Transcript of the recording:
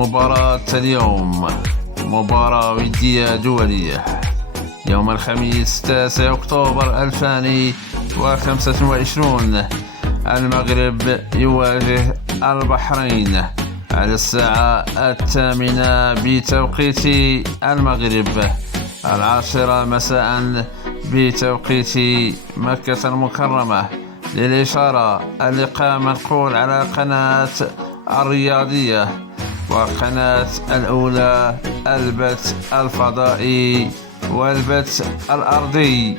مباراة اليوم مباراة ودية دولية يوم الخميس 9 أكتوبر 2025. المغرب يواجه البحرين على الساعة 8 بتوقيت المغرب، 10 مساء بتوقيت مكة المكرمة. للإشارة، اللقاء منقول على قناة الرياضية وقناة الأولى، البث الفضائي والبث الأرضي.